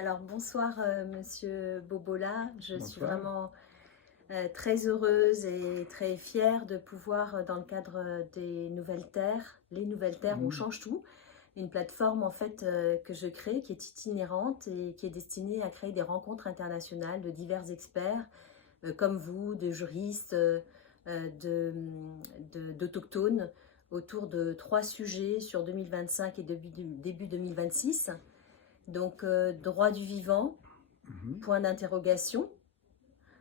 Alors bonsoir Monsieur Bobola, je suis Bonsoir. vraiment très heureuse et très fière de pouvoir dans le cadre des Nouvelles Terres, les Nouvelles Terres, on Mmh. change tout, une plateforme en fait que je crée qui est itinérante et qui est destinée à créer des rencontres internationales de divers experts comme vous, de juristes, d'autochtones autour de 3 sujets sur 2025 et début 2026. Donc, droit du vivant, Mmh. point d'interrogation,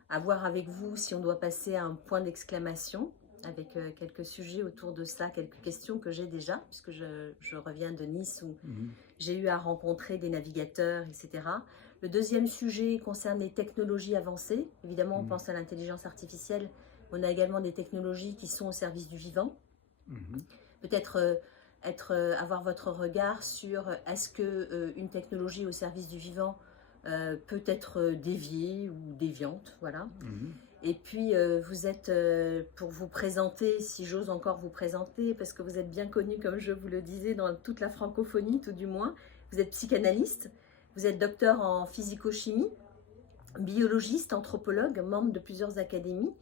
à voir avec vous si on doit passer à un point d'exclamation, avec quelques sujets autour de ça, quelques questions que j'ai déjà, puisque je reviens de Nice où Mmh. j'ai eu à rencontrer des navigateurs, etc. Le deuxième sujet concerne les technologies avancées. Évidemment, on Mmh. pense à l'intelligence artificielle. On a également des technologies qui sont au service du vivant. Mmh. Peut-être avoir votre regard sur est-ce que une technologie au service du vivant peut être déviée ou déviante, voilà. Mmh. Et puis vous êtes, pour vous présenter, si j'ose encore vous présenter, parce que vous êtes bien connu, comme je vous le disais, dans toute la francophonie, tout du moins. Vous êtes psychanalyste, vous êtes docteur en physico-chimie, biologiste, anthropologue, membre de plusieurs académies,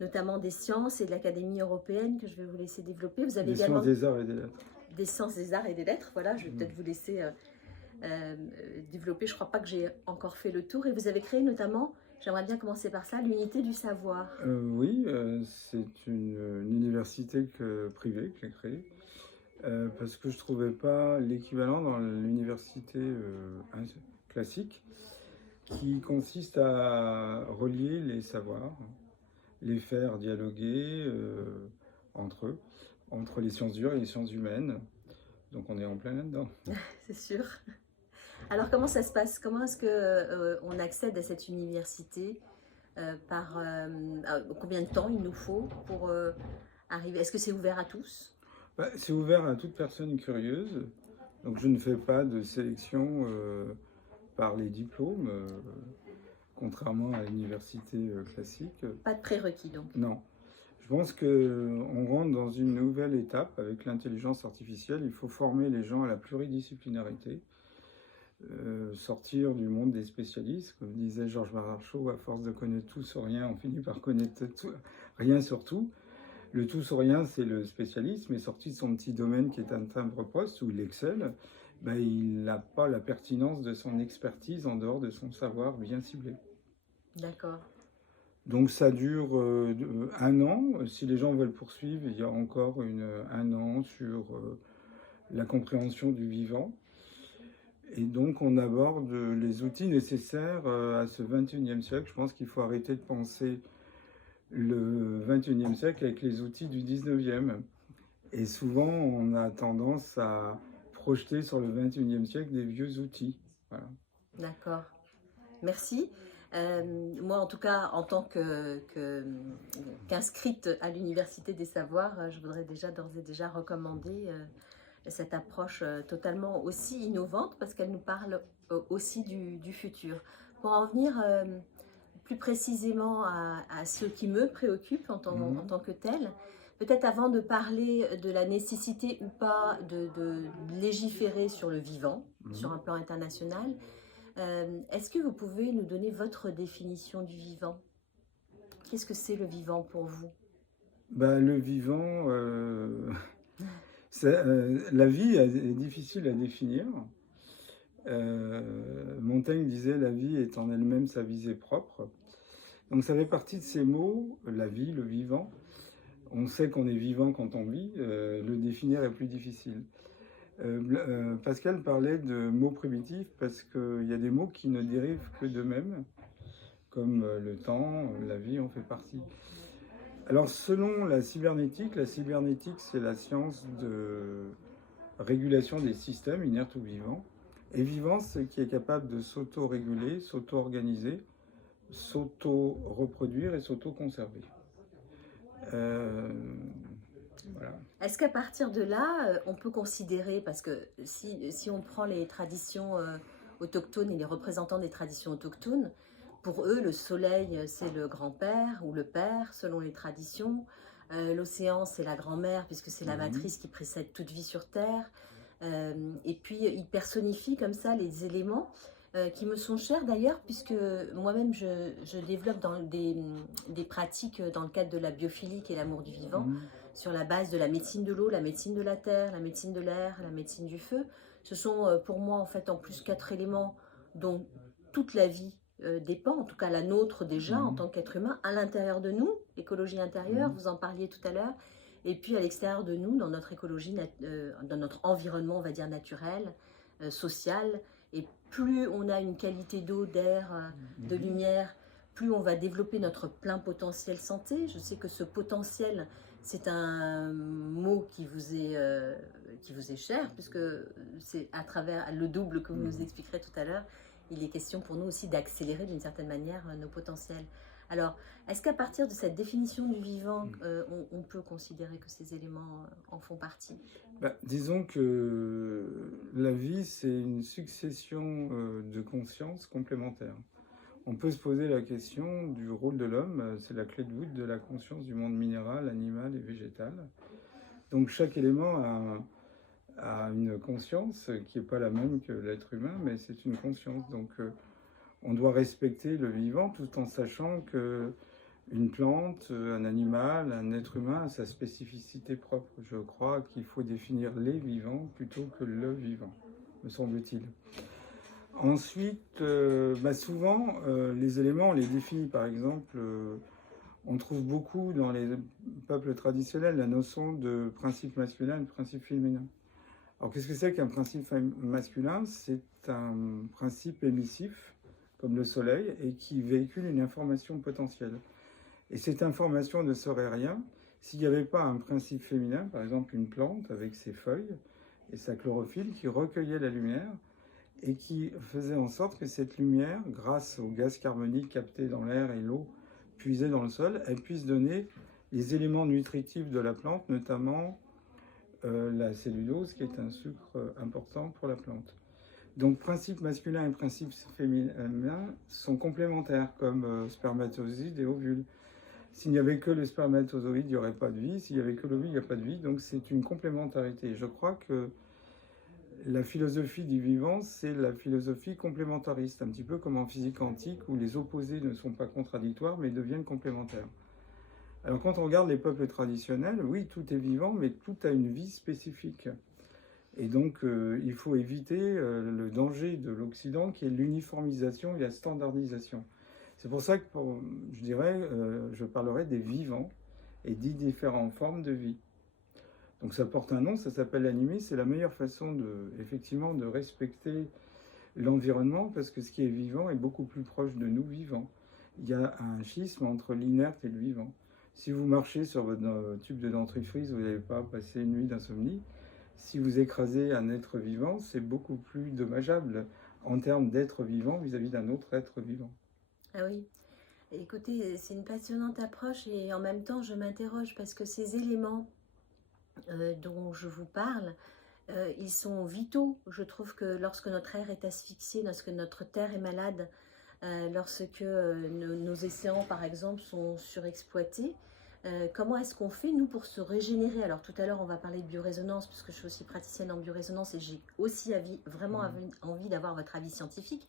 notamment des sciences et de l'Académie européenne, que je vais vous laisser développer. Vous avez Des sciences également des arts et des lettres. des sciences des arts et des lettres. Voilà, je vais Mmh. peut-être vous laisser développer. Je ne crois pas que j'ai encore fait le tour. Et vous avez créé notamment, j'aimerais bien commencer par ça, l'unité du savoir. Oui, c'est une université privée que j'ai créée, parce que je trouvais pas l'équivalent dans l'université classique, qui consiste à relier les savoirs, les faire dialoguer entre eux, entre les sciences dures et les sciences humaines. Donc on est en plein là-dedans. C'est sûr. Alors comment ça se passe? Comment est-ce que on accède à cette université combien de temps il nous faut pour arriver? Est-ce que c'est ouvert à tous? Bah, c'est ouvert à toute personne curieuse. Donc je ne fais pas de sélection par les diplômes, contrairement à l'université classique. Pas de prérequis donc. Non. Je pense qu'on rentre dans une nouvelle étape avec l'intelligence artificielle. Il faut former les gens à la pluridisciplinarité, sortir du monde des spécialistes. Comme disait Georges Marchot, à force de connaître tout sur rien, on finit par connaître rien sur tout. Le tout sur rien, c'est le spécialiste, mais sorti de son petit domaine qui est un timbre-poste où il excelle, ben, il n'a pas la pertinence de son expertise en dehors de son savoir bien ciblé. D'accord. Donc ça dure 1 an. Si les gens veulent poursuivre, il y a encore un an sur la compréhension du vivant. Et donc on aborde les outils nécessaires à ce 21e siècle. Je pense qu'il faut arrêter de penser le 21e siècle avec les outils du 19e. Et souvent, on a tendance à projeter sur le 21e siècle des vieux outils. Voilà. D'accord. Merci. Moi, en tout cas, en tant qu'inscrite à l'Université des Savoirs, je voudrais déjà d'ores et déjà recommander cette approche totalement aussi innovante parce qu'elle nous parle aussi du futur. Pour en venir plus précisément à ce qui me préoccupe en tant que tel, peut-être avant de parler de la nécessité ou pas de légiférer sur le vivant, sur un plan international, est-ce que vous pouvez nous donner votre définition du vivant? Qu'est-ce que c'est le vivant pour vous? Bah, le vivant, la vie est difficile à définir. Montaigne disait la vie est en elle-même sa visée propre. Donc ça fait partie de ces mots, la vie, le vivant. On sait qu'on est vivant quand on vit, le définir est plus difficile. Pascal parlait de mots primitifs parce qu'il y a des mots qui ne dérivent que d'eux-mêmes, comme le temps, la vie en fait partie. Alors selon la cybernétique c'est la science de régulation des systèmes inertes ou vivants. Et vivant, c'est qui est capable de s'auto-réguler, s'auto-organiser, s'auto-reproduire et s'auto-conserver. Voilà. Est-ce qu'à partir de là, on peut considérer, parce que si on prend les traditions autochtones et les représentants des traditions autochtones, pour eux, le soleil, c'est le grand-père ou le père, selon les traditions. L'océan, c'est la grand-mère, puisque c'est la matrice qui précède toute vie sur Terre. Et puis, ils personnifient comme ça les éléments. qui me sont chères d'ailleurs, puisque moi-même je développe des pratiques dans le cadre de la biophilie qui est l'amour du vivant, Mhm. sur la base de la médecine de l'eau, la médecine de la terre, la médecine de l'air, la médecine du feu. Ce sont pour moi en fait en plus 4 éléments dont toute la vie dépend, en tout cas la nôtre déjà en Mhm. tant qu'être humain, à l'intérieur de nous, écologie intérieure, Mhm. vous en parliez tout à l'heure, et puis à l'extérieur de nous, dans notre écologie, dans notre environnement, on va dire naturel, social. Et plus on a une qualité d'eau, d'air, de Mhm. lumière, plus on va développer notre plein potentiel santé. Je sais que ce potentiel, c'est un mot qui vous est cher, puisque c'est à travers le double que vous nous Mhm. expliquerez tout à l'heure, il est question pour nous aussi d'accélérer d'une certaine manière nos potentiels. Alors, est-ce qu'à partir de cette définition du vivant, on peut considérer que ces éléments en font partie? Bah, disons que la vie, c'est une succession de consciences complémentaires. On peut se poser la question du rôle de l'homme, c'est la clé de voûte de la conscience du monde minéral, animal et végétal. Donc chaque élément a une conscience qui n'est pas la même que l'être humain, mais c'est une conscience. Donc on doit respecter le vivant tout en sachant que une plante, un animal, un être humain a sa spécificité propre. Je crois qu'il faut définir les vivants plutôt que le vivant, me semble-t-il. Ensuite, souvent, les éléments, on les définit. Par exemple, on trouve beaucoup dans les peuples traditionnels la notion de principe masculin et de principe féminin. Alors, qu'est-ce que c'est qu'un principe masculin? C'est un principe émissif, comme le soleil, et qui véhicule une information potentielle. Et cette information ne serait rien s'il n'y avait pas un principe féminin, par exemple une plante avec ses feuilles et sa chlorophylle qui recueillait la lumière et qui faisait en sorte que cette lumière, grâce au gaz carbonique capté dans l'air et l'eau puisée dans le sol, elle puisse donner les éléments nutritifs de la plante, notamment la cellulose, qui est un sucre important pour la plante. Donc, principe masculin et principe féminin sont complémentaires, comme spermatozoïde et ovule. S'il n'y avait que le spermatozoïde, il n'y aurait pas de vie. S'il n'y avait que l'ovule, il n'y a pas de vie. Donc, c'est une complémentarité. Je crois que la philosophie du vivant, c'est la philosophie complémentariste, un petit peu comme en physique quantique, où les opposés ne sont pas contradictoires, mais deviennent complémentaires. Alors quand on regarde les peuples traditionnels, oui, tout est vivant, mais tout a une vie spécifique. Et donc il faut éviter le danger de l'Occident, qui est l'uniformisation et la standardisation. C'est pour ça que je dirais, je parlerai des vivants et des différentes formes de vie. Donc ça porte un nom, ça s'appelle l'animé. C'est la meilleure façon effectivement de respecter l'environnement, parce que ce qui est vivant est beaucoup plus proche de nous vivants. Il y a un schisme entre l'inerte et le vivant. Si vous marchez sur votre tube de dentifrice, vous n'allez pas passer une nuit d'insomnie. Si vous écrasez un être vivant, c'est beaucoup plus dommageable en termes d'être vivant vis-à-vis d'un autre être vivant. Ah oui. Écoutez, c'est une passionnante approche et en même temps, je m'interroge parce que ces éléments dont je vous parle, ils sont vitaux. Je trouve que lorsque notre air est asphyxié, lorsque notre terre est malade, lorsque nos océans, par exemple, sont surexploités, comment est-ce qu'on fait, nous, pour se régénérer? Alors, tout à l'heure, on va parler de biorésonance, puisque je suis aussi praticienne en biorésonance et j'ai aussi vraiment envie d'avoir votre avis scientifique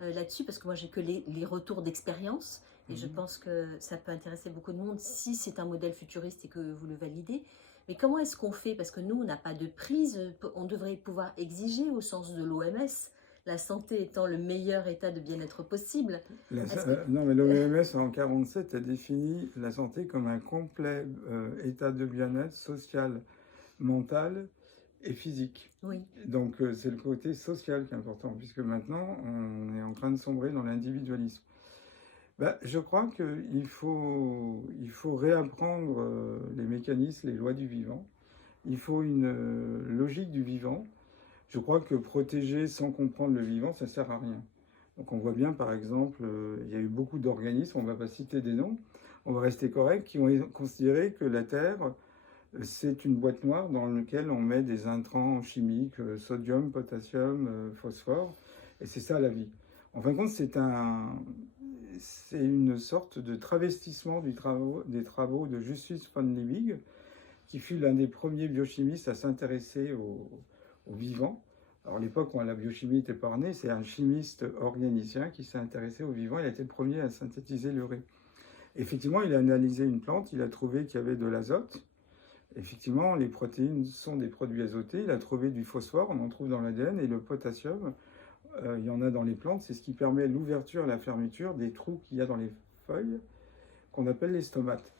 là-dessus, parce que moi, j'ai que les retours d'expérience. Et je pense que ça peut intéresser beaucoup de monde si c'est un modèle futuriste et que vous le validez. Mais comment est-ce qu'on fait? Parce que nous, on n'a pas de prise. On devrait pouvoir exiger au sens de l'OMS, la santé étant le meilleur état de bien-être possible. Non, mais l'OMS en 1947 a défini la santé comme un complet état de bien-être social, mental et physique. Oui. Donc c'est le côté social qui est important, puisque maintenant on est en train de sombrer dans l'individualisme. Je crois qu'il faut réapprendre les mécanismes, les lois du vivant. Il faut une logique du vivant. Je crois que protéger sans comprendre le vivant, ça ne sert à rien. Donc on voit bien, par exemple, il y a eu beaucoup d'organismes, on ne va pas citer des noms, on va rester correct, qui ont considéré que la Terre, c'est une boîte noire dans laquelle on met des intrants chimiques, sodium, potassium, phosphore, et c'est ça la vie. En fin de compte, c'est une sorte de travestissement des travaux de Justus von Liebig, qui fut l'un des premiers biochimistes à s'intéresser aux vivants. Alors l'époque où la biochimie n'était pas née, c'est un chimiste organicien qui s'est intéressé au vivant. Il a été le premier à synthétiser l'urée. Effectivement, il a analysé une plante, il a trouvé qu'il y avait de l'azote. Effectivement, les protéines sont des produits azotés. Il a trouvé du phosphore, on en trouve dans l'ADN, et le potassium, il y en a dans les plantes. C'est ce qui permet l'ouverture et la fermeture des trous qu'il y a dans les feuilles, qu'on appelle les stomates.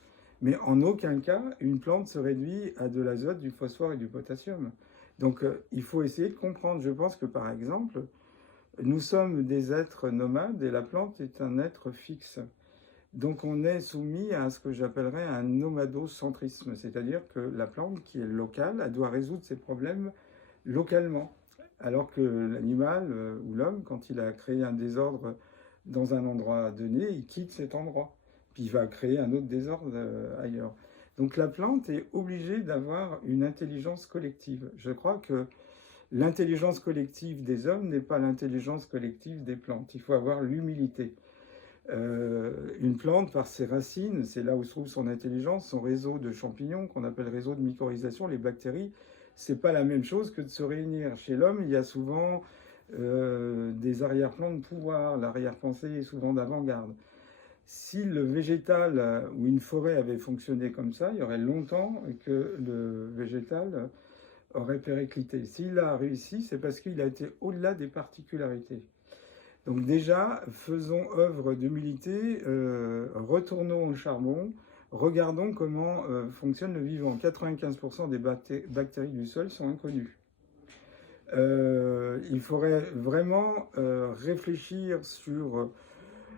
Mais en aucun cas, une plante se réduit à de l'azote, du phosphore et du potassium. Donc, il faut essayer de comprendre. Je pense que, par exemple, nous sommes des êtres nomades et la plante est un être fixe. Donc on est soumis à ce que j'appellerais un nomadocentrisme, c'est-à-dire que la plante qui est locale, elle doit résoudre ses problèmes localement. Alors que l'animal ou l'homme, quand il a créé un désordre dans un endroit donné, il quitte cet endroit. Puis il va créer un autre désordre ailleurs. Donc la plante est obligée d'avoir une intelligence collective. Je crois que l'intelligence collective des hommes n'est pas l'intelligence collective des plantes. Il faut avoir l'humilité. Une plante, par ses racines, c'est là où se trouve son intelligence, son réseau de champignons, qu'on appelle réseau de mycorhisation, les bactéries, c'est pas la même chose que de se réunir. Chez l'homme, il y a souvent des arrière-plans de pouvoir, l'arrière-pensée est souvent d'avant-garde. Si le végétal ou une forêt avait fonctionné comme ça, il y aurait longtemps que le végétal aurait périclité. S'il a réussi, c'est parce qu'il a été au-delà des particularités. Donc déjà, faisons œuvre d'humilité, retournons au charbon, regardons comment fonctionne le vivant. 95% des bactéries du sol sont inconnues. Il faudrait vraiment réfléchir sur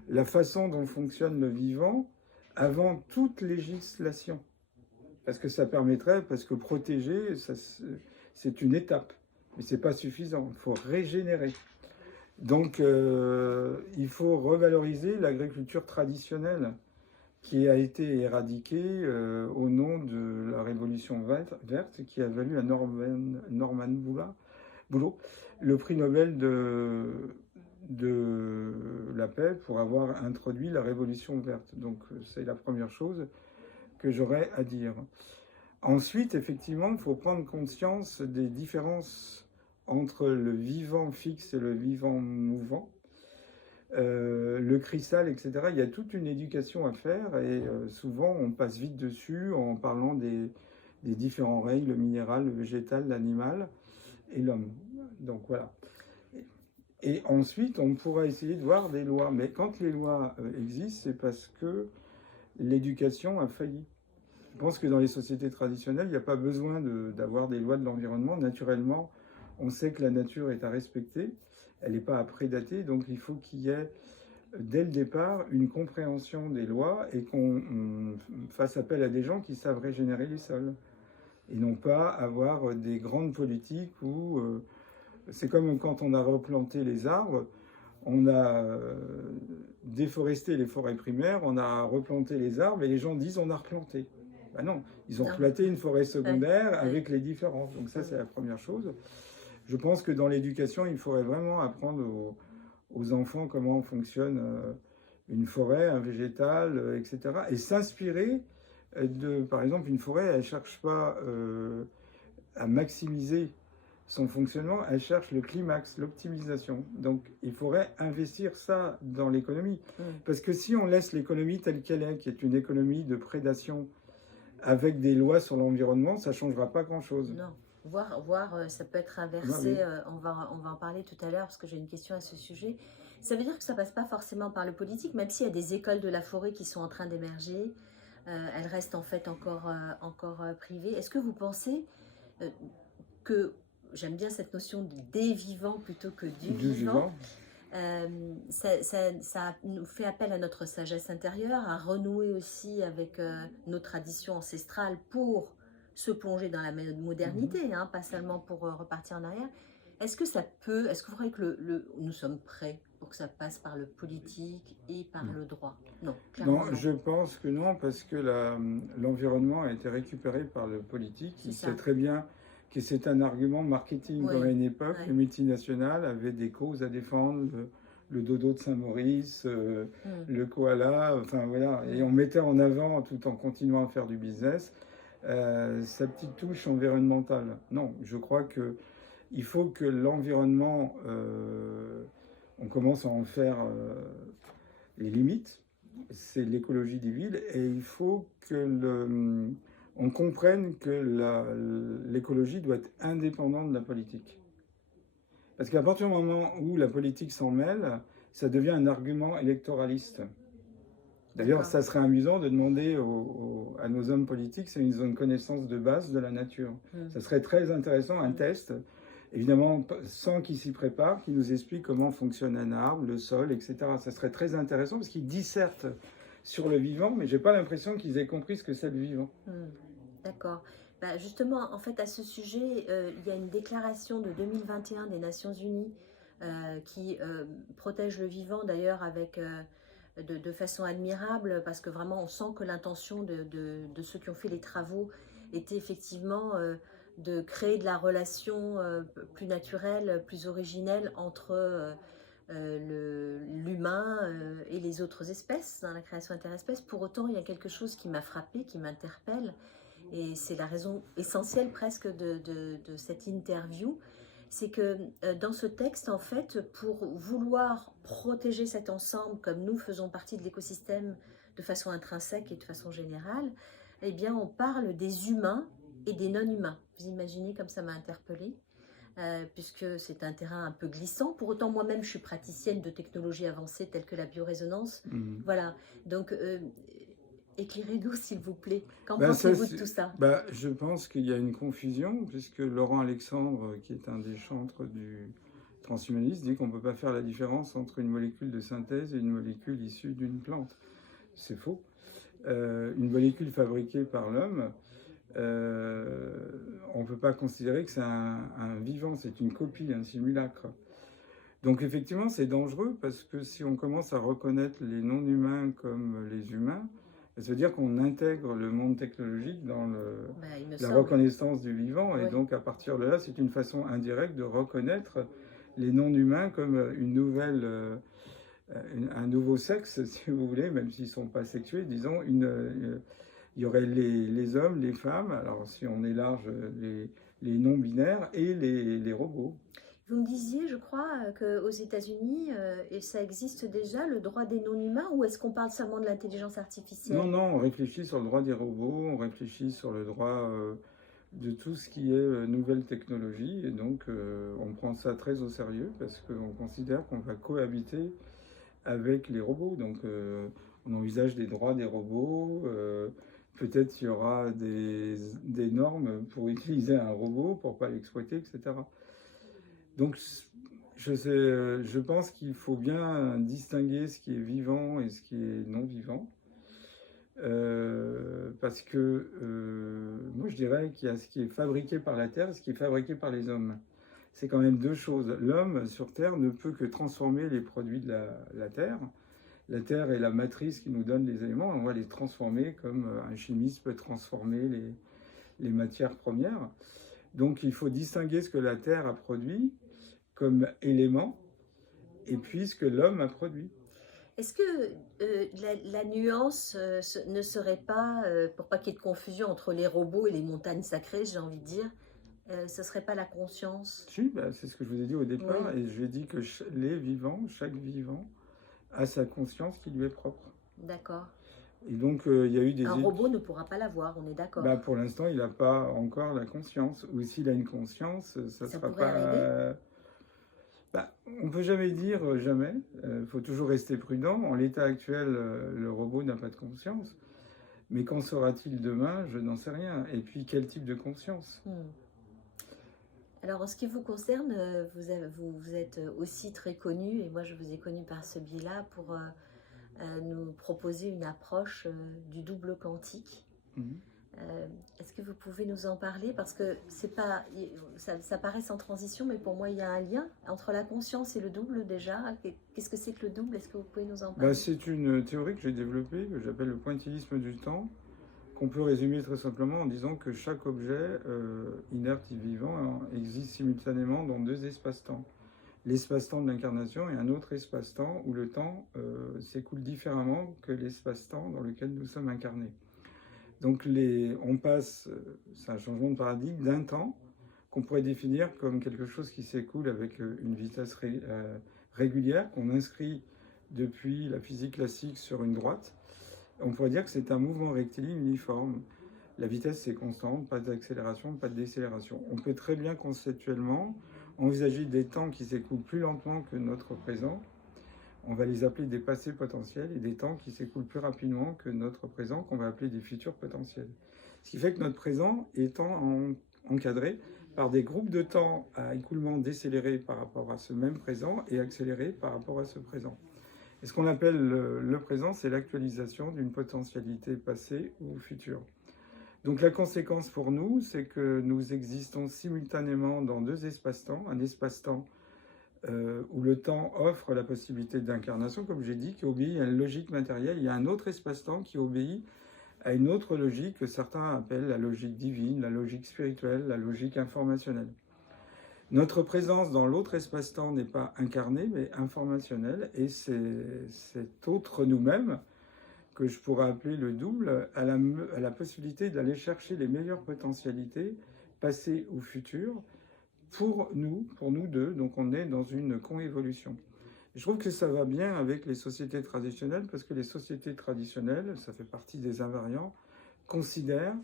la façon dont fonctionne le vivant avant toute législation. Parce que ça permettrait, parce que protéger, c'est une étape, mais ce n'est pas suffisant, il faut régénérer. Donc, il faut revaloriser l'agriculture traditionnelle qui a été éradiquée au nom de la révolution verte qui a valu à Norman Boulot le prix Nobel de la paix pour avoir introduit la révolution verte. Donc, c'est la première chose que j'aurais à dire. Ensuite, effectivement, il faut prendre conscience des différences entre le vivant fixe et le vivant mouvant, le cristal, etc. Il y a toute une éducation à faire et souvent on passe vite dessus en parlant des différents règnes, le minéral, le végétal, l'animal et l'homme. Donc voilà. Et ensuite, on pourra essayer de voir des lois. Mais quand les lois existent, c'est parce que l'éducation a failli. Je pense que dans les sociétés traditionnelles, il n'y a pas besoin d'avoir des lois de l'environnement. Naturellement, on sait que la nature est à respecter, elle n'est pas à prédater, donc il faut qu'il y ait dès le départ une compréhension des lois et qu'on fasse appel à des gens qui savent régénérer les sols. Et non pas avoir des grandes politiques où c'est comme quand on a replanté les arbres, on a déforesté les forêts primaires, on a replanté les arbres et les gens disent on a replanté. Ben non, ils ont replanté une forêt secondaire avec les différences. Donc ça, c'est la première chose. Je pense que dans l'éducation, il faudrait vraiment apprendre aux enfants comment fonctionne une forêt, un végétal, etc. Et s'inspirer de, par exemple, une forêt, elle ne cherche pas à maximiser son fonctionnement, elle cherche le climax, l'optimisation. Donc il faudrait investir ça dans l'économie. Parce que si on laisse l'économie telle qu'elle est, qui est une économie de prédation, avec des lois sur l'environnement, ça ne changera pas grand-chose. Non. Voire ça peut être inversé, on va en parler tout à l'heure parce que j'ai une question à ce sujet. Ça veut dire que ça passe pas forcément par le politique, même s'il y a des écoles de la forêt qui sont en train d'émerger, elles restent en fait encore privées. Est-ce que vous pensez que, j'aime bien cette notion de des vivants plutôt que du vivant, ça nous fait appel à notre sagesse intérieure, à renouer aussi avec nos traditions ancestrales pour se plonger dans la modernité, pas seulement pour repartir en arrière. Est-ce que vous croyez que nous sommes prêts pour que ça passe par le politique et par le droit? Non, clairement non. Je pense que non, parce que l'environnement a été récupéré par le politique. Il sait très bien que c'est un argument marketing. Comme à une époque, les multinationales avaient des causes à défendre, le dodo de Saint-Maurice, le koala, enfin voilà. Et on mettait en avant, tout en continuant à faire du business, sa petite touche environnementale. Non, je crois que il faut que l'environnement, on commence à en faire les limites, c'est l'écologie des villes, et il faut que on comprenne que l'écologie doit être indépendante de la politique. Parce qu'à partir du moment où la politique s'en mêle, ça devient un argument électoraliste. D'ailleurs, ça serait amusant de demander à nos hommes politiques s'ils ont une connaissance de base de la nature. Ça serait très intéressant, un test, évidemment sans qu'ils s'y préparent, qui nous explique comment fonctionne un arbre, le sol, etc. Ça serait très intéressant parce qu'ils dissertent sur le vivant, mais j'ai pas l'impression qu'ils aient compris ce que c'est le vivant. D'accord. Bah justement, en fait, à ce sujet, il y a une déclaration de 2021 des Nations Unies qui protège le vivant, d'ailleurs, avec de façon admirable, parce que vraiment, on sent que l'intention de ceux qui ont fait les travaux était effectivement de créer de la relation plus naturelle, plus originelle entre l'humain et les autres espèces dans la création interespèce. Pour autant, il y a quelque chose qui m'a frappée, qui m'interpelle, et c'est la raison essentielle presque de cette interview, c'est que dans ce texte, en fait, pour vouloir protéger cet ensemble, comme nous faisons partie de l'écosystème de façon intrinsèque et de façon générale, eh bien, on parle des humains et des non-humains. Vous imaginez comme ça m'a interpellée, puisque c'est un terrain un peu glissant. Pour autant, moi-même, je suis praticienne de technologies avancées telles que la biorésonance. Voilà, donc éclairez-nous, s'il vous plaît. Qu'en pensez-vous de tout ça? Je pense qu'il y a une confusion, puisque Laurent Alexandre, qui est un des chantres du transhumanisme, dit qu'on ne peut pas faire la différence entre une molécule de synthèse et une molécule issue d'une plante. C'est faux. Une molécule fabriquée par l'homme, on ne peut pas considérer que c'est un vivant, c'est une copie, un simulacre. Donc effectivement, c'est dangereux, parce que si on commence à reconnaître les non-humains comme les humains, ça veut dire qu'on intègre le monde technologique dans la reconnaissance du vivant. Et donc, à partir de là, c'est une façon indirecte de reconnaître les non-humains comme un nouveau sexe, si vous voulez, même s'ils ne sont pas sexués. Disons, il y aurait les hommes, les femmes, alors si on élarge les non-binaires, et les robots. Vous me disiez, je crois, qu'aux États-Unis, et ça existe déjà, le droit des non-humains, ou est-ce qu'on parle seulement de l'intelligence artificielle? Non, on réfléchit sur le droit des robots, on réfléchit sur le droit de tout ce qui est nouvelle technologie, et donc on prend ça très au sérieux, parce qu'on considère qu'on va cohabiter avec les robots. Donc on envisage des droits des robots, peut-être qu'il y aura des normes pour utiliser un robot, pour ne pas l'exploiter, etc. Donc, je pense qu'il faut bien distinguer ce qui est vivant et ce qui est non vivant. Parce que moi, je dirais qu'il y a ce qui est fabriqué par la Terre et ce qui est fabriqué par les hommes. C'est quand même deux choses. L'homme sur Terre ne peut que transformer les produits de la Terre. La Terre est la matrice qui nous donne les éléments. On va les transformer comme un chimiste peut transformer les matières premières. Donc, il faut distinguer ce que la Terre a produit comme élément, et puis ce que l'homme a produit. Est-ce que la nuance ne serait pas, pour pas qu'il y ait de confusion entre les robots et les montagnes sacrées, j'ai envie de dire, ce serait pas la conscience? Si, c'est ce que je vous ai dit au départ, et je dis que les vivants, chaque vivant, a sa conscience qui lui est propre. D'accord. Et donc, il y a eu des... Un robot ne pourra pas l'avoir, on est d'accord. Pour l'instant, il n'a pas encore la conscience. Ou s'il a une conscience, ça ne sera pas... arriver. On ne peut jamais dire jamais. Faut toujours rester prudent. En l'état actuel, le robot n'a pas de conscience. Mais qu'en sera-t-il demain? Je n'en sais rien. Et puis, quel type de conscience? Alors, en ce qui vous concerne, vous êtes aussi très connu, et moi je vous ai connu par ce biais-là, pour nous proposer une approche du double quantique. Est-ce que vous pouvez nous en parler? Parce que c'est pas, ça paraît sans transition, mais pour moi il y a un lien entre la conscience et le double déjà. Qu'est-ce que c'est que le double? Est-ce que vous pouvez nous en parler? C'est une théorie que j'ai développée, que j'appelle le pointillisme du temps, qu'on peut résumer très simplement en disant que chaque objet inerte et vivant existe simultanément dans deux espaces-temps. L'espace-temps de l'incarnation et un autre espace-temps où le temps s'écoule différemment que l'espace-temps dans lequel nous sommes incarnés. Donc on passe, c'est un changement de paradigme, d'un temps qu'on pourrait définir comme quelque chose qui s'écoule avec une vitesse régulière, qu'on inscrit depuis la physique classique sur une droite. On pourrait dire que c'est un mouvement rectiligne uniforme. La vitesse, c'est constante, pas d'accélération, pas de décélération. On peut très bien conceptuellement envisager des temps qui s'écoulent plus lentement que notre présent. On va les appeler des passés potentiels, et des temps qui s'écoulent plus rapidement que notre présent, qu'on va appeler des futurs potentiels. Ce qui fait que notre présent étant encadré par des groupes de temps à écoulement décéléré par rapport à ce même présent et accéléré par rapport à ce présent. Et ce qu'on appelle le présent, c'est l'actualisation d'une potentialité passée ou future. Donc la conséquence pour nous, c'est que nous existons simultanément dans deux espaces-temps, un espace-temps où le temps offre la possibilité d'incarnation, comme j'ai dit, qui obéit à une logique matérielle. Il y a un autre espace-temps qui obéit à une autre logique que certains appellent la logique divine, la logique spirituelle, la logique informationnelle. Notre présence dans l'autre espace-temps n'est pas incarnée, mais informationnelle, et c'est cet autre nous-mêmes, que je pourrais appeler le double, a la possibilité d'aller chercher les meilleures potentialités, passées ou futures, pour nous deux. Donc on est dans une coévolution. Je trouve que ça va bien avec les sociétés traditionnelles, parce que les sociétés traditionnelles, ça fait partie des invariants, considèrent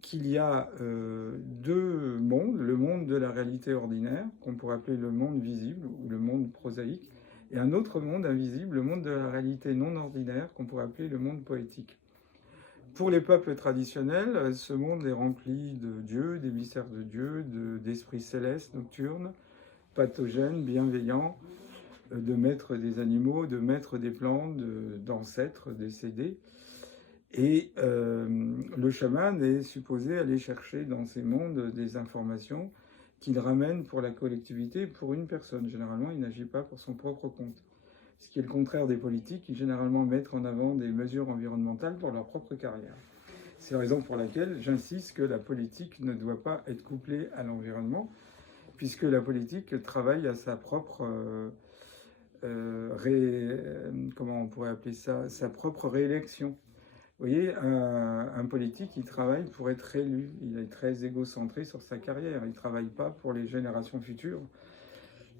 qu'il y a deux mondes, le monde de la réalité ordinaire, qu'on pourrait appeler le monde visible ou le monde prosaïque, et un autre monde invisible, le monde de la réalité non ordinaire, qu'on pourrait appeler le monde poétique. Pour les peuples traditionnels, ce monde est rempli de Dieu, d'émissaires de Dieu, d'esprits célestes nocturnes, pathogènes, bienveillants, de maîtres des animaux, de maîtres des plantes, d'ancêtres décédés. Et le chaman est supposé aller chercher dans ces mondes des informations qu'il ramène pour la collectivité, pour une personne. Généralement, il n'agit pas pour son propre compte. Ce qui est le contraire des politiques, qui généralement mettent en avant des mesures environnementales pour leur propre carrière. C'est la raison pour laquelle j'insiste que la politique ne doit pas être couplée à l'environnement, puisque la politique travaille à sa propre, comment on pourrait appeler ça, sa propre réélection. Vous voyez, un politique, il travaille pour être élu. Il est très égocentré sur sa carrière. Il ne travaille pas pour les générations futures.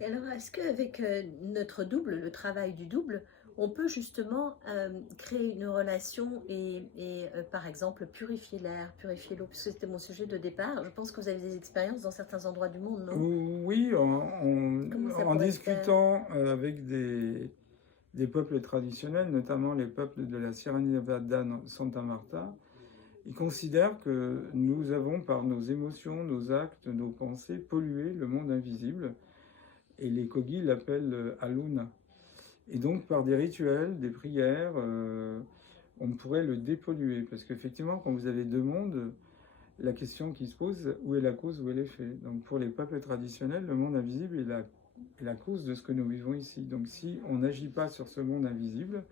Et alors, est-ce qu'avec notre double, le travail du double, on peut justement créer une relation et par exemple, purifier l'air, purifier l'eau? Parce que c'était mon sujet de départ. Je pense que vous avez des expériences dans certains endroits du monde, non? Oui, en discutant avec des peuples traditionnels, notamment les peuples de la Sierra Nevada Santa Marta, ils considèrent que nous avons, par nos émotions, nos actes, nos pensées, pollué le monde invisible. Et les Kogi l'appellent Aluna. Et donc, par des rituels, des prières, on pourrait le dépolluer. Parce qu'effectivement, quand vous avez deux mondes, la question qui se pose, où est la cause, où est l'effet? Donc, pour les peuples traditionnels, le monde invisible est la cause de ce que nous vivons ici. Donc, si on n'agit pas sur ce monde invisible,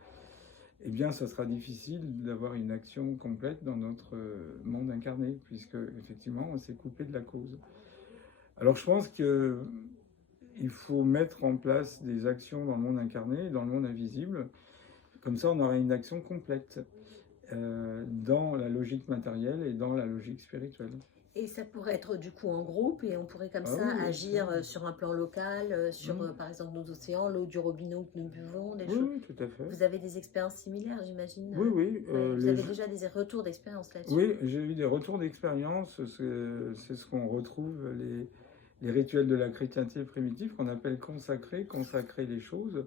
eh bien, ça sera difficile d'avoir une action complète dans notre monde incarné, puisque, effectivement, on s'est coupé de la cause. Alors, je pense que il faut mettre en place des actions dans le monde incarné, dans le monde invisible. Comme ça, on aura une action complète dans la logique matérielle et dans la logique spirituelle. Et ça pourrait être du coup en groupe et on pourrait comme ça agir sur un plan local, sur par exemple nos océans, l'eau du robinet que nous buvons, des choses. Oui, tout à fait. Vous avez des expériences similaires, j'imagine? Oui. Vous avez déjà des retours d'expérience là-dessus? Oui, j'ai eu des retours d'expérience. C'est ce qu'on retrouve, les rituels de la chrétienté primitive qu'on appelle consacrer les choses.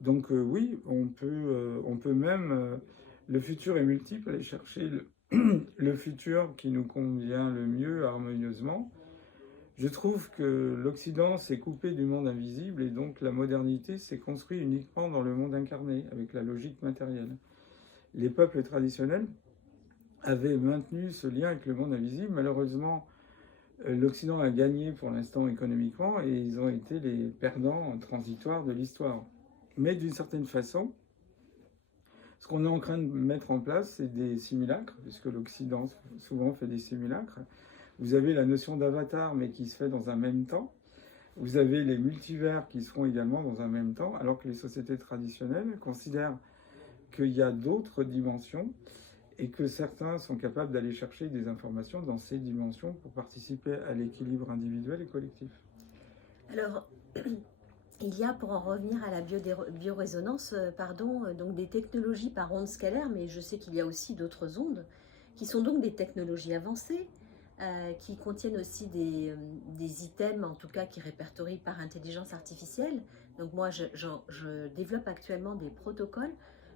Donc oui, on peut même, le futur est multiple, aller chercher le futur qui nous convient le mieux harmonieusement. Je trouve que l'Occident s'est coupé du monde invisible et donc la modernité s'est construite uniquement dans le monde incarné, avec la logique matérielle. Les peuples traditionnels avaient maintenu ce lien avec le monde invisible. Malheureusement, l'Occident a gagné pour l'instant économiquement et ils ont été les perdants transitoires de l'histoire. Mais d'une certaine façon, ce qu'on est en train de mettre en place, c'est des simulacres, puisque l'Occident souvent fait des simulacres. Vous avez la notion d'avatar, mais qui se fait dans un même temps. Vous avez les multivers qui se font également dans un même temps, alors que les sociétés traditionnelles considèrent qu'il y a d'autres dimensions et que certains sont capables d'aller chercher des informations dans ces dimensions pour participer à l'équilibre individuel et collectif. Alors, il y a, pour en revenir à la biorésonance, donc des technologies par ondes scalaires, mais je sais qu'il y a aussi d'autres ondes, qui sont donc des technologies avancées, qui contiennent aussi des items, en tout cas qui répertorient par intelligence artificielle. Donc moi, je développe actuellement des protocoles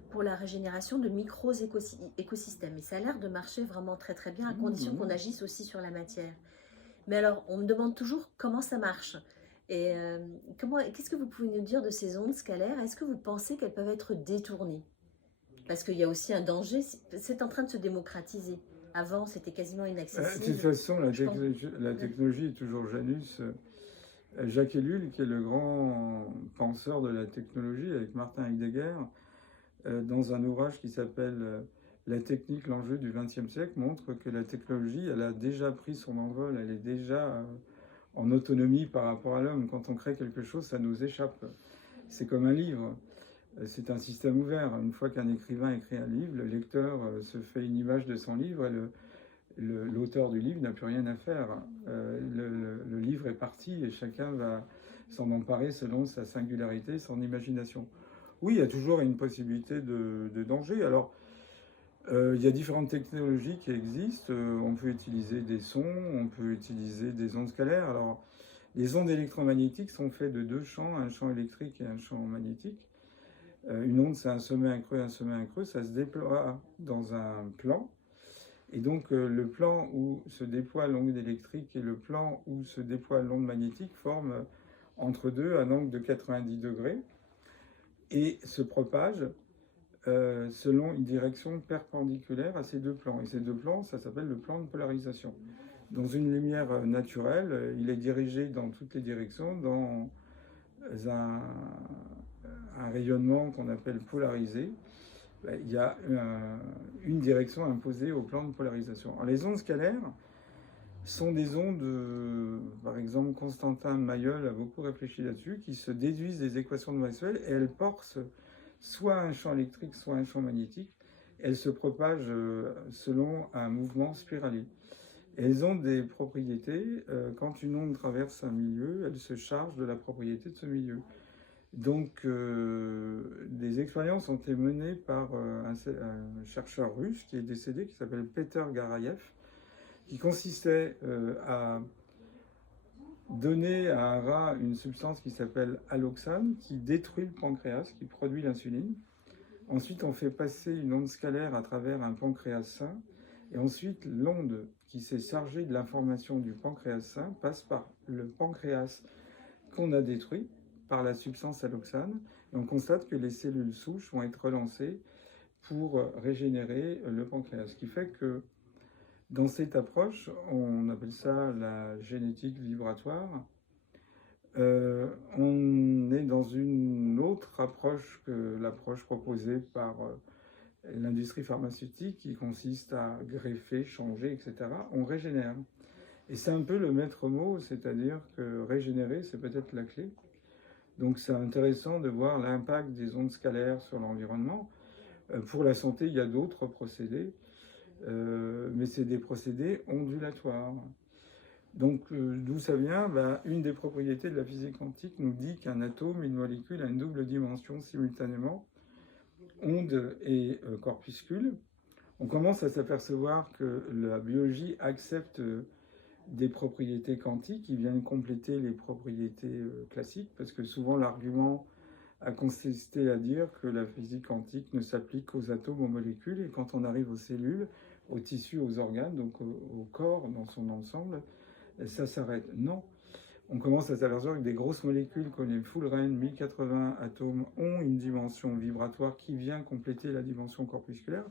pour la régénération de micro-écosystèmes. Et ça a l'air de marcher vraiment très très bien, à condition qu'on agisse aussi sur la matière. Mais alors, on me demande toujours comment ça marche. Et qu'est-ce que vous pouvez nous dire de ces ondes scalaires? Est-ce que vous pensez qu'elles peuvent être détournées? Parce qu'il y a aussi un danger, c'est en train de se démocratiser. Avant, c'était quasiment inaccessible. De toute façon, la technologie est toujours Janus. Jacques Ellul, qui est le grand penseur de la technologie, avec Martin Heidegger, dans un ouvrage qui s'appelle La technique, l'enjeu du XXe siècle, montre que la technologie, elle a déjà pris son envol, elle est déjà en autonomie par rapport à l'homme. Quand on crée quelque chose, ça nous échappe. C'est comme un livre. C'est un système ouvert. Une fois qu'un écrivain écrit un livre, le lecteur se fait une image de son livre et l'auteur du livre n'a plus rien à faire. Le livre est parti et chacun va s'en emparer selon sa singularité, son imagination. Oui, il y a toujours une possibilité de danger. Alors, il y a différentes technologies qui existent. On peut utiliser des sons, on peut utiliser des ondes scalaires. Alors, les ondes électromagnétiques sont faites de deux champs, un champ électrique et un champ magnétique. Une onde, c'est un sommet, un creux, un sommet, un creux. Ça se déploie dans un plan. Et donc, le plan où se déploie l'onde électrique et le plan où se déploie l'onde magnétique forment entre deux un angle de 90 degrés et se propagent selon une direction perpendiculaire à ces deux plans. Et ces deux plans, ça s'appelle le plan de polarisation. Dans une lumière naturelle, il est dirigé dans toutes les directions dans un rayonnement qu'on appelle polarisé. Il y a une direction imposée au plan de polarisation. Alors, les ondes scalaires sont des ondes, par exemple, Constantin Mayol a beaucoup réfléchi là-dessus, qui se déduisent des équations de Maxwell et elles portent soit un champ électrique, soit un champ magnétique. Elles se propagent selon un mouvement spiralier. Elles ont des propriétés. Quand une onde traverse un milieu, elle se charge de la propriété de ce milieu. Donc, des expériences ont été menées par un chercheur russe qui est décédé, qui s'appelle Peter Garayev, qui consistait à donner à un rat une substance qui s'appelle alloxane, qui détruit le pancréas, qui produit l'insuline. Ensuite, on fait passer une onde scalaire à travers un pancréas sain, et ensuite, l'onde qui s'est chargée de l'information du pancréas sain passe par le pancréas qu'on a détruit, par la substance alloxane, et on constate que les cellules souches vont être relancées pour régénérer le pancréas. Ce qui fait que dans cette approche, on appelle ça la génétique vibratoire, on est dans une autre approche que l'approche proposée par l'industrie pharmaceutique qui consiste à greffer, changer, etc. On régénère. Et c'est un peu le maître mot, c'est-à-dire que régénérer, c'est peut-être la clé. Donc c'est intéressant de voir l'impact des ondes scalaires sur l'environnement. Pour la santé, il y a d'autres procédés, mais c'est des procédés ondulatoires. Donc d'où ça vient? Une des propriétés de la physique quantique nous dit qu'un atome, une molécule, a une double dimension simultanément, onde et corpuscule. On commence à s'apercevoir que la biologie accepte des propriétés quantiques qui viennent compléter les propriétés classiques, parce que souvent l'argument a consisté à dire que la physique quantique ne s'applique qu'aux atomes, aux molécules, et quand on arrive aux cellules, aux tissus, aux organes, donc au corps dans son ensemble, ça s'arrête. Non, on commence à s'apercevoir que des grosses molécules comme les Fullerene, 1080 atomes, ont une dimension vibratoire qui vient compléter la dimension corpusculaire.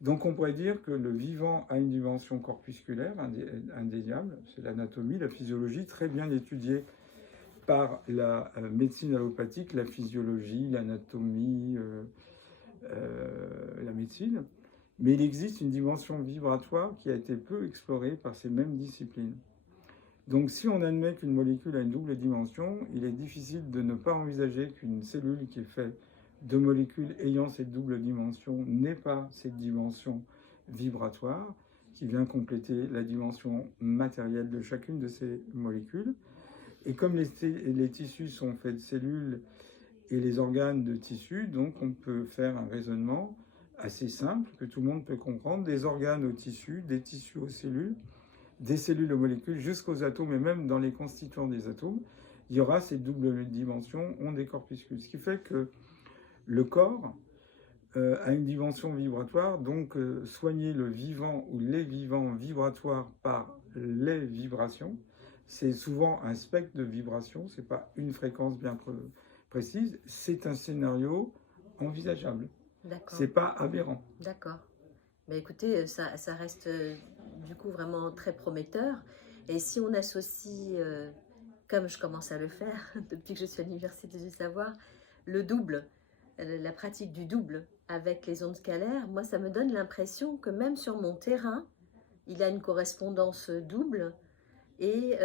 Donc on pourrait dire que le vivant a une dimension corpusculaire indéniable, c'est l'anatomie, la physiologie, très bien étudiée par la médecine allopathique, la physiologie, l'anatomie, la médecine. Mais il existe une dimension vibratoire qui a été peu explorée par ces mêmes disciplines. Donc si on admet qu'une molécule a une double dimension, il est difficile de ne pas envisager qu'une cellule qui est faite de molécules ayant cette double dimension n'ait pas cette dimension vibratoire qui vient compléter la dimension matérielle de chacune de ces molécules. Et comme les tissus sont faits de cellules et les organes de tissus, donc on peut faire un raisonnement assez simple que tout le monde peut comprendre, des organes aux tissus, des tissus aux cellules, des cellules aux molécules, jusqu'aux atomes, et même dans les constituants des atomes, il y aura ces doubles dimensions, ondes et corpuscules. Ce qui fait que le corps a une dimension vibratoire, donc soigner le vivant ou les vivants vibratoires par les vibrations, c'est souvent un spectre de vibrations, c'est pas une fréquence bien précise, c'est un scénario envisageable. D'accord. C'est pas aberrant. D'accord. Mais écoutez, ça reste du coup vraiment très prometteur. Et si on associe, comme je commence à le faire depuis que je suis à l'Université du Savoir, le double, la pratique du double avec les ondes scalaires, moi ça me donne l'impression que même sur mon terrain, il y a une correspondance double et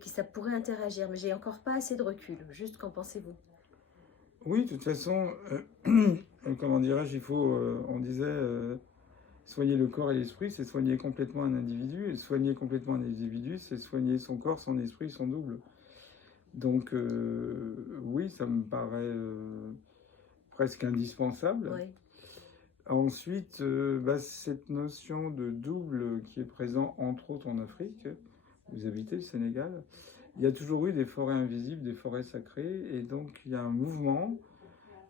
que ça pourrait interagir. Mais j'ai encore pas assez de recul. Juste qu'en pensez-vous? Oui, de toute façon, comment dirais-je, il faut, on disait, soigner le corps et l'esprit, c'est soigner complètement un individu, et soigner complètement un individu, c'est soigner son corps, son esprit, son double. Donc, oui, ça me paraît presque indispensable. Oui. Ensuite, cette notion de double qui est présent entre autres en Afrique, vous habitez le Sénégal, il y a toujours eu des forêts invisibles, des forêts sacrées, et donc il y a un mouvement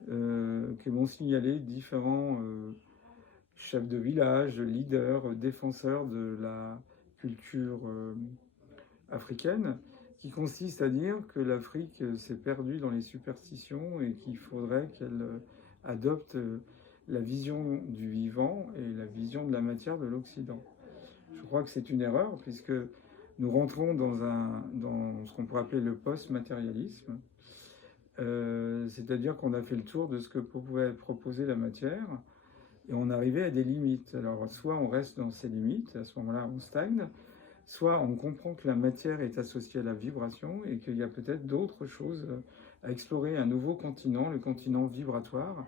que m'ont signalé différents chefs de village, leaders, défenseurs de la culture africaine, qui consiste à dire que l'Afrique s'est perdue dans les superstitions et qu'il faudrait qu'elle adopte la vision du vivant et la vision de la matière de l'Occident. Je crois que c'est une erreur, puisque nous rentrons dans ce qu'on pourrait appeler le post-matérialisme, c'est-à-dire qu'on a fait le tour de ce que pouvait proposer la matière, et on arrivait à des limites. Alors, soit on reste dans ces limites, à ce moment-là on stagne, soit on comprend que la matière est associée à la vibration et qu'il y a peut-être d'autres choses à explorer, un nouveau continent, le continent vibratoire.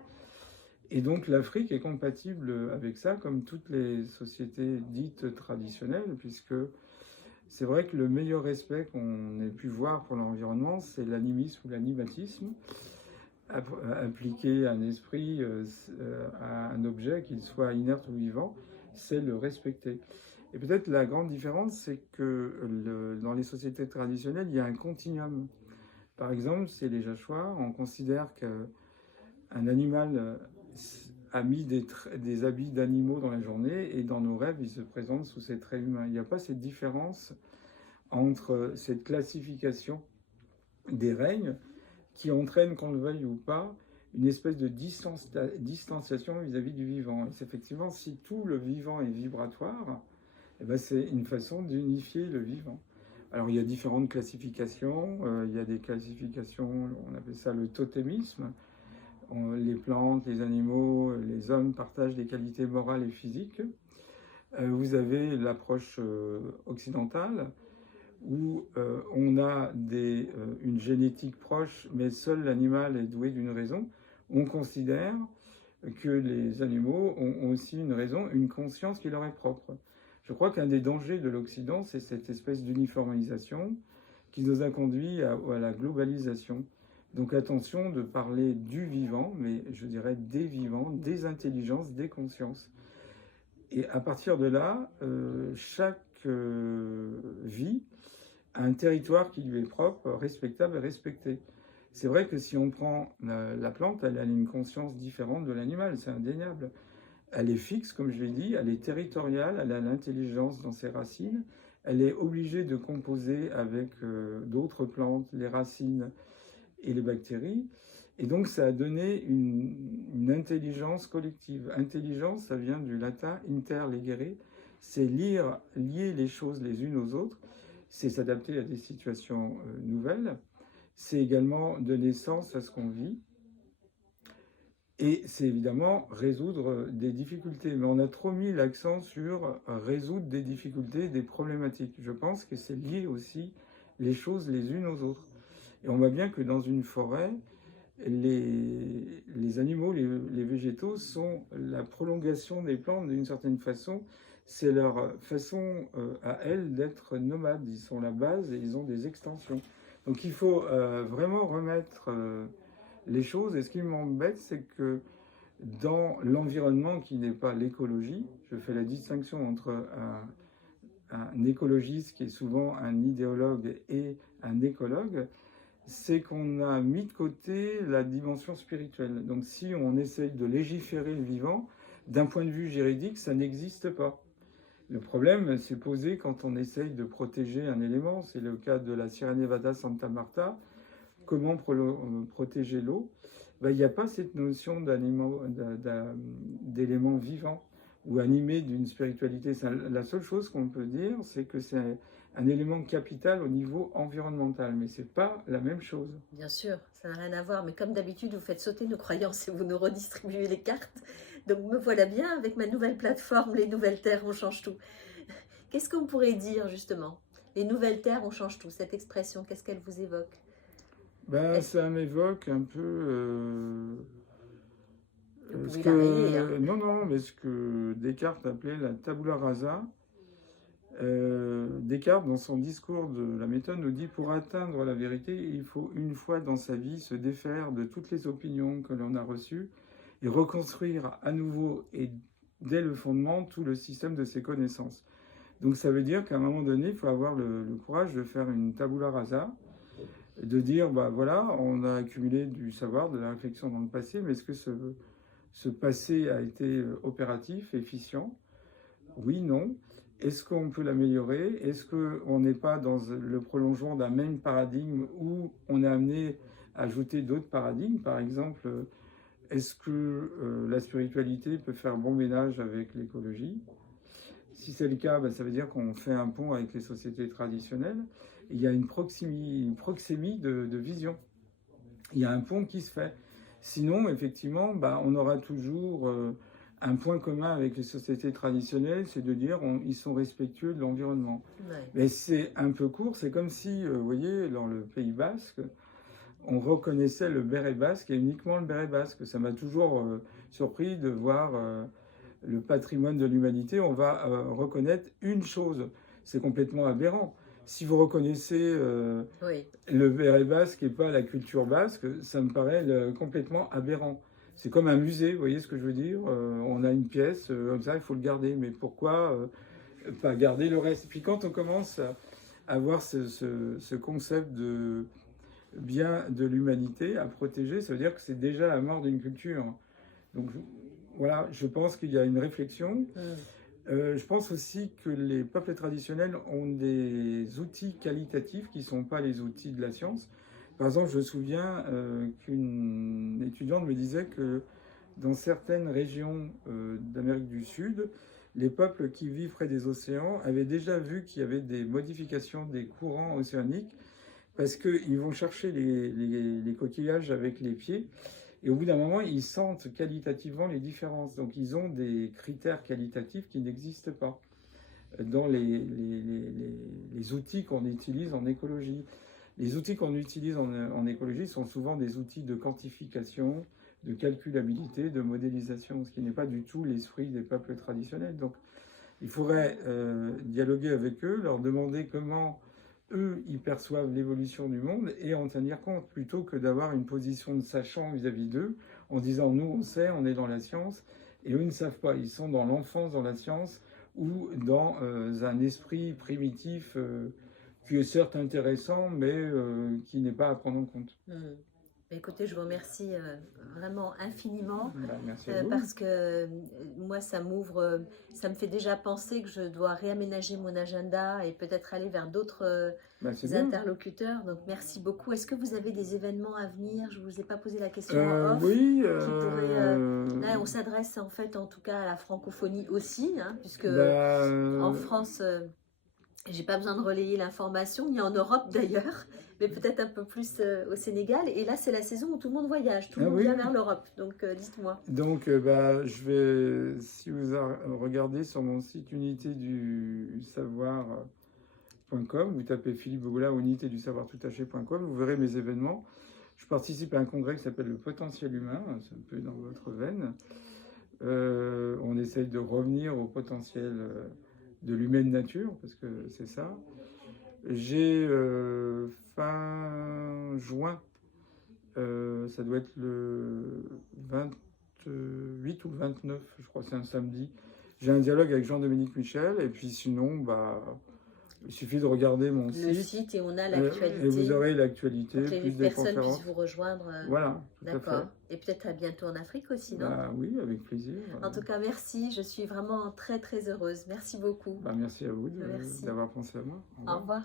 Et donc l'Afrique est compatible avec ça, comme toutes les sociétés dites traditionnelles, puisque c'est vrai que le meilleur respect qu'on ait pu voir pour l'environnement, c'est l'animisme ou l'animatisme, appliquer un esprit à un objet, qu'il soit inerte ou vivant, c'est le respecter. Et peut-être la grande différence, c'est que dans les sociétés traditionnelles, il y a un continuum. Par exemple, chez les Jachois, on considère qu'un animal a mis des habits d'animaux dans la journée, et dans nos rêves, il se présente sous ses traits humains. Il n'y a pas cette différence entre cette classification des règnes qui entraîne, qu'on le veuille ou pas, une espèce de distanciation vis-à-vis du vivant. Et effectivement, si tout le vivant est vibratoire, eh ben, c'est une façon d'unifier le vivant. Alors, il y a différentes classifications. Il y a des classifications, on appelle ça le totémisme. Les plantes, les animaux, les hommes partagent des qualités morales et physiques. Vous avez l'approche occidentale, où on a une génétique proche, mais seul l'animal est doué d'une raison. On considère que les animaux ont aussi une raison, une conscience qui leur est propre. Je crois qu'un des dangers de l'Occident, c'est cette espèce d'uniformisation qui nous a conduit à la globalisation. Donc attention de parler du vivant, mais je dirais des vivants, des intelligences, des consciences. Et à partir de là, chaque vie a un territoire qui lui est propre, respectable et respecté. C'est vrai que si on prend la plante, elle a une conscience différente de l'animal, c'est indéniable. Elle est fixe, comme je l'ai dit, elle est territoriale, elle a l'intelligence dans ses racines, elle est obligée de composer avec d'autres plantes, les racines et les bactéries. Et donc ça a donné une intelligence collective. Intelligence, ça vient du latin interlegere, c'est lier les choses les unes aux autres, c'est s'adapter à des situations nouvelles, c'est également donner sens à ce qu'on vit, et c'est évidemment résoudre des difficultés. Mais on a trop mis l'accent sur résoudre des difficultés, des problématiques. Je pense que c'est lier aussi les choses les unes aux autres. Et on voit bien que dans une forêt, les animaux, les végétaux sont la prolongation des plantes d'une certaine façon. C'est leur façon à elles d'être nomades. Ils sont la base et ils ont des extensions. Donc il faut vraiment remettre les choses. Et ce qui m'embête, c'est que dans l'environnement qui n'est pas l'écologie, je fais la distinction entre un écologiste qui est souvent un idéologue et un écologue, c'est qu'on a mis de côté la dimension spirituelle. Donc si on essaye de légiférer le vivant, d'un point de vue juridique, ça n'existe pas. Le problème s'est posé quand on essaye de protéger un élément, c'est le cas de la Sierra Nevada Santa Marta. Comment protéger l'eau? Ben, il n'y a pas cette notion d'élément vivant ou animé d'une spiritualité. La seule chose qu'on peut dire, c'est que c'est un élément capital au niveau environnemental, mais ce n'est pas la même chose. Bien sûr, ça n'a rien à voir, mais comme d'habitude, vous faites sauter nos croyances et vous nous redistribuez les cartes. Donc me voilà bien avec ma nouvelle plateforme, les nouvelles terres, on change tout. Qu'est-ce qu'on pourrait dire justement? Les nouvelles terres, on change tout. Cette expression, qu'est-ce qu'elle vous évoque? Ben, ça m'évoque un peu Vous pouvez ce la rayer, hein. non, mais ce que Descartes appelait la tabula rasa. Descartes, dans son discours de la méthode, nous dit: pour atteindre la vérité, il faut une fois dans sa vie se défaire de toutes les opinions que l'on a reçues et reconstruire à nouveau et dès le fondement tout le système de ses connaissances. Donc ça veut dire qu'à un moment donné, il faut avoir le courage de faire une tabula rasa, de dire, bah voilà, on a accumulé du savoir, de la réflexion dans le passé, mais est-ce que ce passé a été opératif, efficient? Oui, non. Est-ce qu'on peut l'améliorer? Est-ce qu'on n'est pas dans le prolongement d'un même paradigme où on est amené à ajouter d'autres paradigmes? Par exemple, est-ce que la spiritualité peut faire bon ménage avec l'écologie? Si c'est le cas, ben, ça veut dire qu'on fait un pont avec les sociétés traditionnelles. Il y a une proxémie de vision. Il y a un pont qui se fait. Sinon, effectivement, ben, on aura toujours un point commun avec les sociétés traditionnelles, c'est de dire ils sont respectueux de l'environnement. Ouais. Mais c'est un peu court, c'est comme si, vous voyez, dans le Pays Basque, on reconnaissait le béret basque et uniquement le béret basque. Ça m'a toujours surpris de voir le patrimoine de l'humanité. On va reconnaître une chose. C'est complètement aberrant. Si vous reconnaissez Oui. le béret basque et pas la culture basque, ça me paraît complètement aberrant. C'est comme un musée, vous voyez ce que je veux dire? On a une pièce, comme ça, il faut le garder. Mais pourquoi pas garder le reste? Puis quand on commence à avoir ce concept de bien de l'humanité à protéger, ça veut dire que c'est déjà la mort d'une culture. Donc voilà, je pense qu'il y a une réflexion. Je pense aussi que les peuples traditionnels ont des outils qualitatifs qui ne sont pas les outils de la science. Par exemple, je me souviens qu'une étudiante me disait que dans certaines régions d'Amérique du Sud, les peuples qui vivent près des océans avaient déjà vu qu'il y avait des modifications des courants océaniques parce qu'ils vont chercher les coquillages avec les pieds et au bout d'un moment, ils sentent qualitativement les différences. Donc, ils ont des critères qualitatifs qui n'existent pas dans les outils qu'on utilise en écologie. Les outils qu'on utilise en écologie sont souvent des outils de quantification, de calculabilité, de modélisation, ce qui n'est pas du tout l'esprit des peuples traditionnels. Donc, il faudrait dialoguer avec eux, leur demander comment eux, ils perçoivent l'évolution du monde et en tenir compte, plutôt que d'avoir une position de sachant vis-à-vis d'eux, en disant, nous, on sait, on est dans la science, et eux, ils ne savent pas. Ils sont dans l'enfance, dans la science, ou dans un esprit primitif qui est certes intéressant, mais qui n'est pas à prendre en compte. Écoutez, je vous remercie vraiment infiniment Merci à vous. parce que moi, ça m'ouvre, ça me fait déjà penser que je dois réaménager mon agenda et peut-être aller vers d'autres interlocuteurs. Donc, merci beaucoup. Est-ce que vous avez des événements à venir? Je ne vous ai pas posé la question en off. Oui. Là, on s'adresse en fait, en tout cas, à la francophonie aussi, hein, puisque en France... j'ai pas besoin de relayer l'information, ni en Europe d'ailleurs, mais peut-être un peu plus au Sénégal. Et là, c'est la saison où tout le monde voyage, tout le monde vient vers l'Europe. Donc, dites-moi. Donc, je vais, si vous regardez sur mon site unitédusavoir.com, vous tapez Philippe Bogola ou unitédusavoir.com, vous verrez mes événements. Je participe à un congrès qui s'appelle le potentiel humain, c'est un peu dans votre veine. On essaye de revenir au potentiel de l'humaine nature, parce que c'est ça. J'ai fin juin, ça doit être le 28 ou le 29, je crois, c'est un samedi. J'ai un dialogue avec Jean-Dominique Michel, et puis sinon, il suffit de regarder mon Le site et on a et l'actualité. vous aurez l'actualité, Pour que les plus des personnes conférences. puissent vous rejoindre. Voilà, tout à fait. D'accord. Et peut-être à bientôt en Afrique aussi, non? Oui, avec plaisir. En tout cas, merci. Je suis vraiment très, très heureuse. Merci beaucoup. Merci à vous Merci. d'avoir pensé à moi. Au revoir.